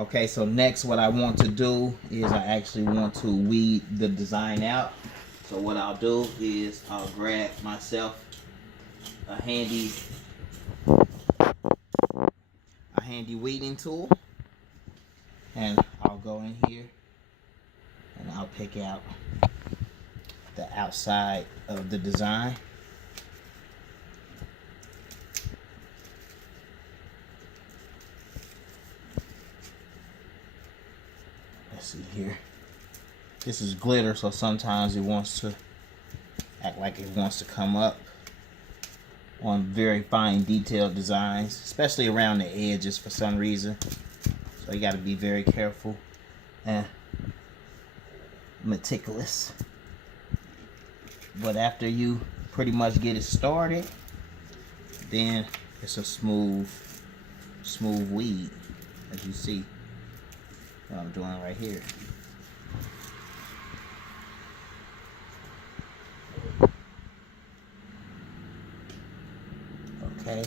Okay, so next what I want to do is I actually want to weed the design out. So what I'll do is I'll grab myself a handy weeding tool, and I'll go in here and I'll pick out the outside of the design. Let's see here. This is glitter, so sometimes it wants to act like it wants to come up on very fine detailed designs, especially around the edges for some reason. So you got to be very careful and meticulous. But after you pretty much get it started, then it's a smooth weed, as you see what I'm doing right here. Okay.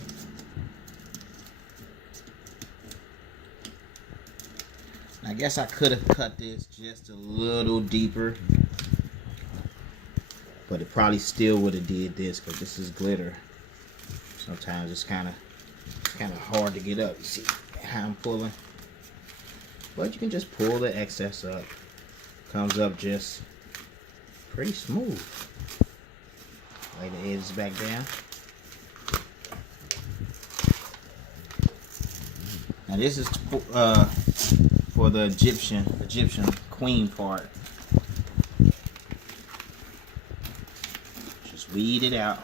I guess I could have cut this just a little deeper, but it probably still would have did this because this is glitter. Sometimes it's kind of hard to get up. You see how I'm pulling? But you can just pull the excess up. Comes up just pretty smooth. Lay the edges back down. Now this is for the Egyptian queen part. Just weed it out.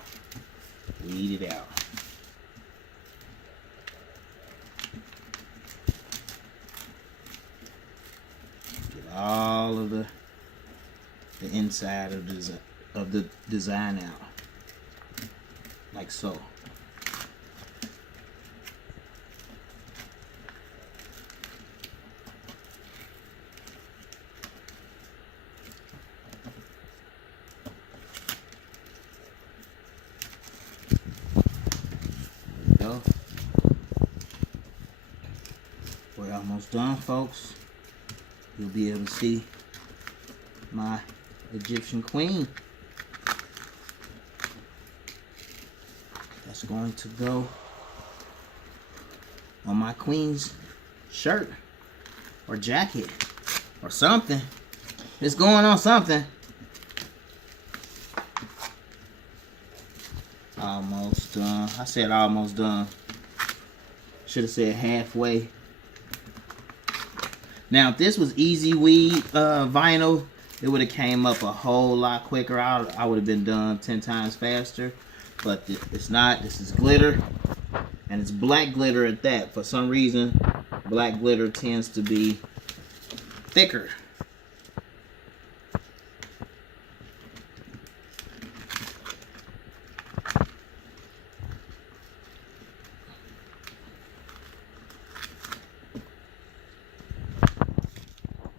Weed it out. Get all of the inside of the design out, like so. We're almost done, folks. You'll be able to see my Egyptian queen. That's going to go on my queen's shirt or jacket or something. It's going on something. Almost done. I said almost done. Should have said halfway. Now, if this was easy weed vinyl, it would have came up a whole lot quicker. I would have been done 10 times faster. But it's not. This is glitter. And it's black glitter at that. For some reason, black glitter tends to be thicker.